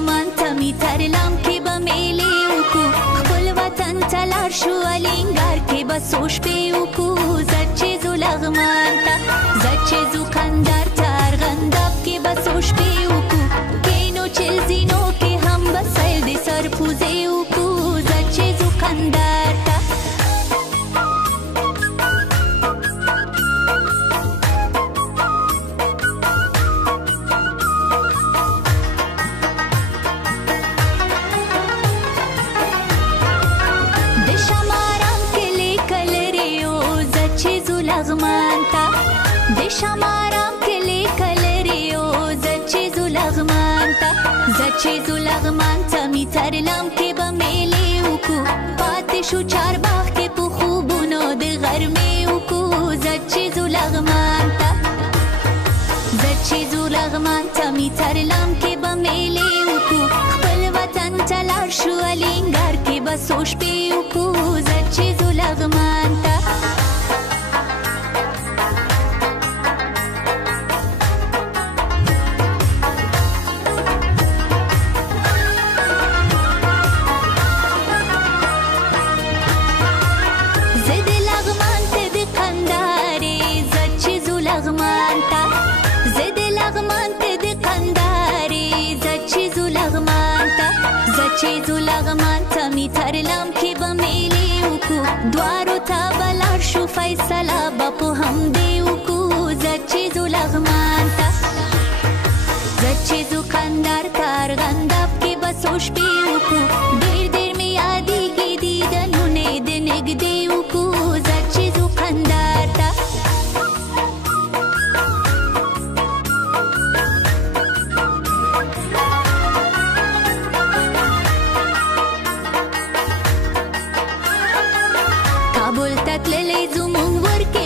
لغمان ته می ترلم کې به میلې وکړو خپل وطن ته لاړ شو الینګار کې به څو شپې وکړو زه چې ځو لغمان ته زه چې ځو کندهار ته ارغنداب کې به څو شپې وکړو کینو چې زینو کې هم به سیل د سرپوزې وکړو زه چې ځو کندهار ته لغمان ته د شمارم کلی کلریو زه چې ځو لغمان ته زه چې ځو لغمان ته می ترلم کې به میلې وکړو پاتې شو چارباغ کې په خوبونو د غرمې وکړو زه چې ځو لغمان ته زه چې ځو لغمان ته می ترلم کې به میلې وکړو خپل وطن ته لاړ شو الینګار کې به څو شپې وکړو زه چې ځو لغمان ته لغمان ته زه د لغمان ته د کندهارې زه چې ځو لغمان ته زه چې ځو لغمان ته می ترلم کې به میلې وکړو دواړو ته به لاړ شو فیصله به په همدې وکړو زه چې ځو لغمان ته زه چې ځو کندهار ته ارغنداب کې به څو شپې وکړو ډېر ډېر مې یادېږي دیدنونه یې د نږدې وکړو زه چې ځو کندهار ته کابل ته تللی زموږ ورکې